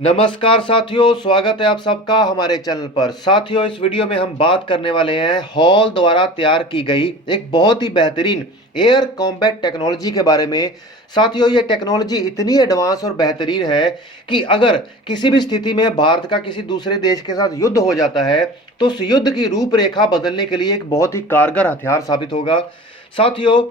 नमस्कार साथियों, स्वागत है आप सबका हमारे चैनल पर। साथियों, इस वीडियो में हम बात करने वाले हैं हॉल द्वारा तैयार की गई एक बहुत ही बेहतरीन एयर कॉम्बैट टेक्नोलॉजी के बारे में। साथियों, ये टेक्नोलॉजी इतनी एडवांस और बेहतरीन है कि अगर किसी भी स्थिति में भारत का किसी दूसरे देश के साथ युद्ध हो जाता है तो उस युद्ध की रूपरेखा बदलने के लिए एक बहुत ही कारगर हथियार साबित होगा। साथियों,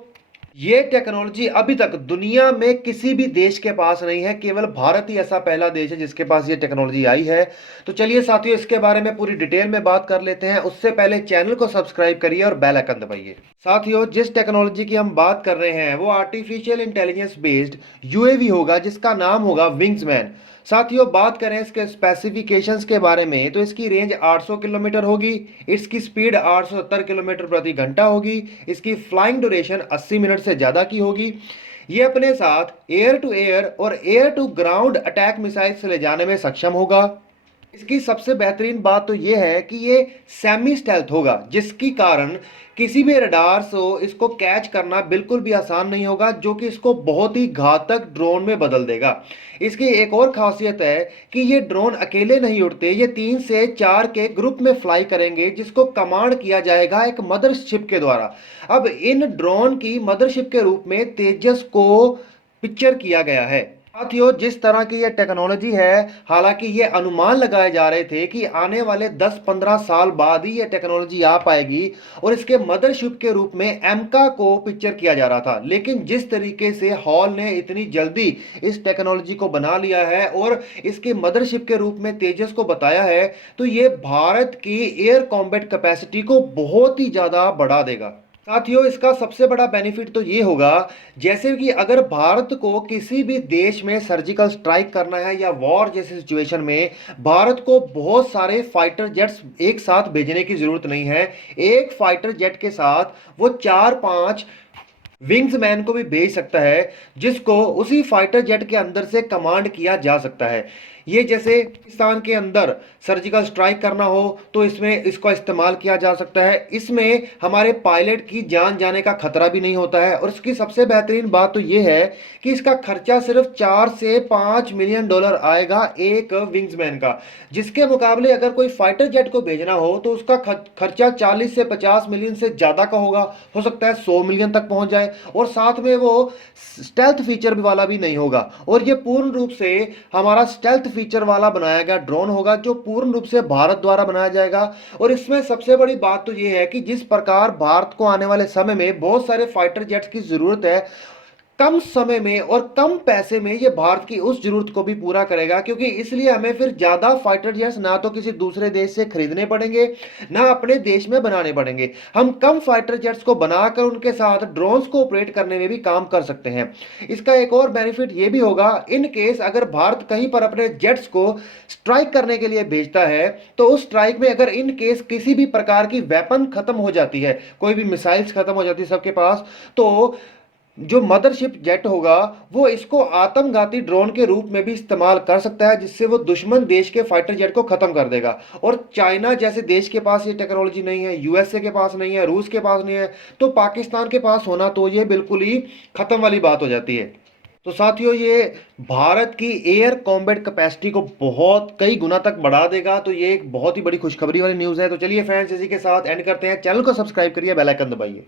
ये टेक्नोलॉजी अभी तक दुनिया में किसी भी देश के पास नहीं है, केवल भारत ही ऐसा पहला देश है जिसके पास ये टेक्नोलॉजी आई है। तो चलिए साथियों, इसके बारे में पूरी डिटेल में बात कर लेते हैं। उससे पहले चैनल को सब्सक्राइब करिए और बेल आइकन दबाइए। साथियों, जिस टेक्नोलॉजी की हम बात कर रहे हैं वो आर्टिफिशियल इंटेलिजेंस बेस्ड यूएवी होगा, जिसका नाम होगा विंग्समैन। साथियों, बात करें इसके स्पेसिफिकेशंस के बारे में तो इसकी रेंज 800 किलोमीटर होगी, इसकी स्पीड 870 किलोमीटर प्रति घंटा होगी, इसकी फ्लाइंग ड्यूरेशन 80 मिनट से ज़्यादा की होगी। ये अपने साथ एयर टू एयर और air to ground attack missiles ले जाने में सक्षम होगा। इसकी सबसे बेहतरीन बात तो यह है कि ये सेमी स्टेल्थ होगा, जिसकी कारण किसी भी रडार से इसको कैच करना बिल्कुल भी आसान नहीं होगा, जो कि इसको बहुत ही घातक ड्रोन में बदल देगा। इसकी एक और खासियत है कि ये ड्रोन अकेले नहीं उड़ते, ये 3 से 4 के ग्रुप में फ्लाई करेंगे, जिसको कमांड किया जाएगा एक मदरशिप के द्वारा। अब इन ड्रोन की मदरशिप के रूप में तेजस को पिक्चर किया गया है। साथियों, जिस तरह की ये टेक्नोलॉजी है, हालांकि ये अनुमान लगाए जा रहे थे कि आने वाले 10-15 साल बाद ही ये टेक्नोलॉजी आ पाएगी और इसके मदरशिप के रूप में एमका को पिक्चर किया जा रहा था। लेकिन जिस तरीके से हॉल ने इतनी जल्दी इस टेक्नोलॉजी को बना लिया है और इसके मदरशिप के रूप में तेजस को बताया है, तो ये भारत की एयर कॉम्बैट कैपेसिटी को बहुत ही ज़्यादा बढ़ा देगा। साथियों, इसका सबसे बड़ा बेनिफिट तो ये होगा, जैसे कि अगर भारत को किसी भी देश में सर्जिकल स्ट्राइक करना है या वॉर जैसी सिचुएशन में, भारत को बहुत सारे फाइटर जेट्स एक साथ भेजने की जरूरत नहीं है। एक फाइटर जेट के साथ वो 4-5 विंग्समैन को भी भेज सकता है, जिसको उसी फाइटर जेट के अंदर से कमांड किया जा सकता है। ये जैसे पाकिस्तान के अंदर सर्जिकल स्ट्राइक करना हो तो इसमें इसका इस्तेमाल किया जा सकता है। इसमें हमारे पायलट की जान जाने का खतरा भी नहीं होता है। और इसकी सबसे बेहतरीन बात तो ये है कि इसका खर्चा सिर्फ 4 से 5 मिलियन डॉलर आएगा एक विंग्समैन का, जिसके मुकाबले अगर कोई फाइटर जेट को भेजना हो तो उसका खर्चा 40 से 50 मिलियन से ज़्यादा का होगा, हो सकता है 100 मिलियन तक पहुंच जाए। और साथ में वो स्टेल्थ फीचर वाला भी नहीं होगा। और ये पूर्ण रूप से हमारा स्टेल्थ फीचर वाला बनाया गया ड्रोन होगा, जो पूर्ण रूप से भारत द्वारा बनाया जाएगा। और इसमें सबसे बड़ी बात तो ये है कि जिस प्रकार भारत को आने वाले समय में बहुत सारे फाइटर जेट्स की जरूरत है, कम समय में और कम पैसे में ये भारत की उस जरूरत को भी पूरा करेगा। क्योंकि इसलिए हमें फिर ज्यादा फाइटर जेट्स ना तो किसी दूसरे देश से खरीदने पड़ेंगे, ना अपने देश में बनाने पड़ेंगे। हम कम फाइटर जेट्स को बनाकर उनके साथ ड्रोन्स को ऑपरेट करने में भी काम कर सकते हैं। इसका एक और बेनिफिट ये भी होगा, इन केस अगर भारत कहीं पर अपने जेट्स को स्ट्राइक करने के लिए भेजता है, तो उस स्ट्राइक में अगर इन केस किसी भी प्रकार की वेपन खत्म हो जाती है, कोई भी मिसाइल्स खत्म हो जाती है सबके पास, तो जो मदरशिप जेट होगा वो इसको आत्मघाती ड्रोन के रूप में भी इस्तेमाल कर सकता है, जिससे वो दुश्मन देश के फाइटर जेट को खत्म कर देगा। और चाइना जैसे देश के पास ये टेक्नोलॉजी नहीं है, यूएसए के पास नहीं है, रूस के पास नहीं है, तो पाकिस्तान के पास होना तो ये बिल्कुल ही खत्म वाली बात हो जाती है। तो साथियों, ये भारत की एयर कॉम्बैट कैपेसिटी को बहुत कई गुना तक बढ़ा देगा। तो ये एक बहुत ही बड़ी खुशखबरी वाली न्यूज़ है। तो चलिए फ्रेंड्स, इसी के साथ एंड करते हैं। चैनल को सब्सक्राइब करिए, बेल आइकन दबाइए।